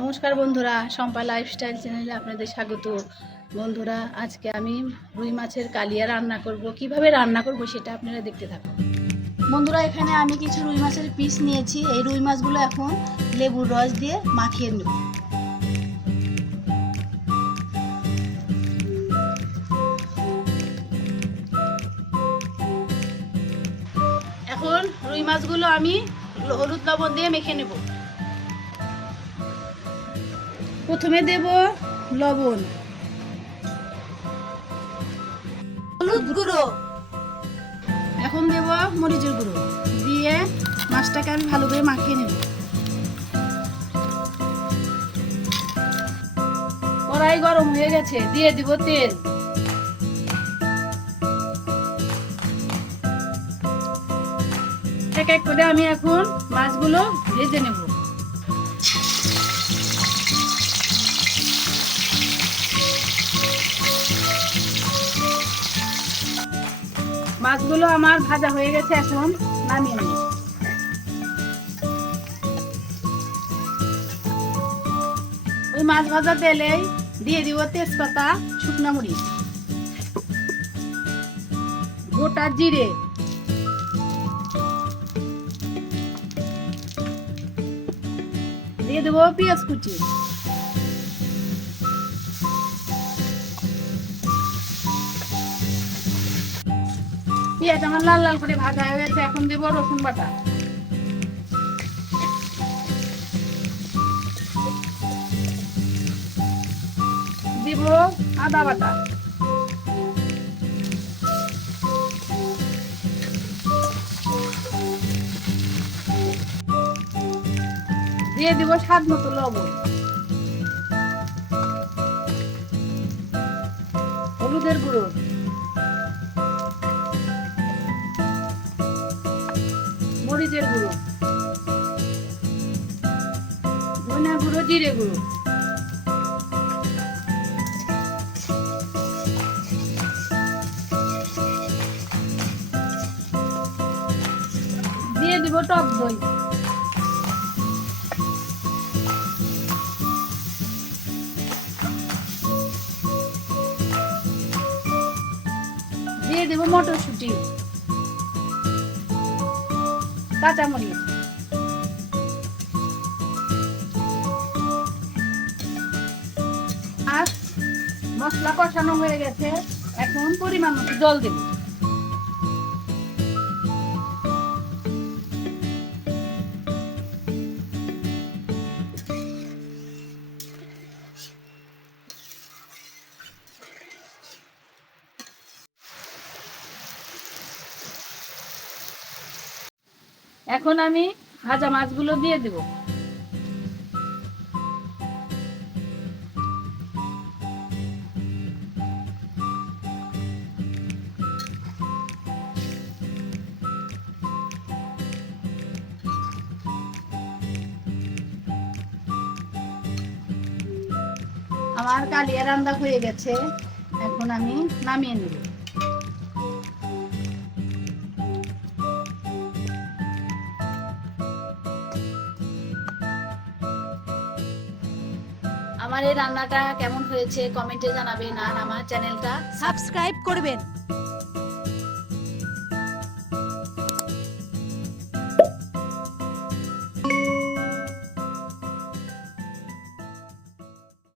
নমস্কার বন্ধুরা, শম্পা লাইফস্টাইল চ্যানেলে আপনাদের স্বাগত। বন্ধুরা, আজকে আমি রুই মাছের কালিয়া রান্না করব। কিভাবে রান্না করব সেটা আপনারা দেখতে থাকুন। বন্ধুরা, এখানে আমি কিছু রুই মাছের পিস নিয়েছি। এই রুই মাছগুলো এখন লেবুর রস দিয়ে মাখিয়ে নেব। এখন রুই মাছগুলো আমি হলুদ লবণ দিয়ে মেখে নেব। প্রথমে দেব লবণ, হলুদ গুঁড়ো, এখন দেব মরিচের গুঁড়ো দিয়ে মাছটাকে আমি ভালো করে মাখিয়ে নেব। কড়াই গরম হয়ে গেছে, দিয়ে দিব তেল। এক এক করে আমি এখন মাছগুলো ভেজে নেব। মাছগুলো আমার ভাজা হয়ে গেছে, এখন নামিয়ে নেব। ওই মাছ ভাজা তেলে দিয়ে দিব তেজপাতা, শুকনো মরিচ, গোটা জিরে, দিয়ে দেবো পেঁয়াজ কুচি, পেঁয়াজ আমার লাল লাল করে ভাজা হয়ে গেছে, এখন দেব রসুন বাটা, দিব আদা বাটা, দিয়ে দিব স্বাদ মতো লবণ, হলুদের গুঁড়ো, মরিচের গুঁড়ো, ধনে গুঁড়ো, জিরে গুঁড়ো, দিয়ে দিব টক দই, দিয়ে দেব মটরশুঁটি, কাঁচামরিচ, আর মশলা কষানো হয়ে গেছে, এখন পরিমাণ মতো জল দেব। এখন আমি ভাজা মাছগুলো দিয়ে দেব। আমার কালিয়া রান্না হয়ে গেছে, এখন আমি নামিয়ে নেব। আমার এই রান্নাটা কেমন হয়েছে কমেন্টে জানাবেন, আর আমার চ্যানেলটা সাবস্ক্রাইব করবেন।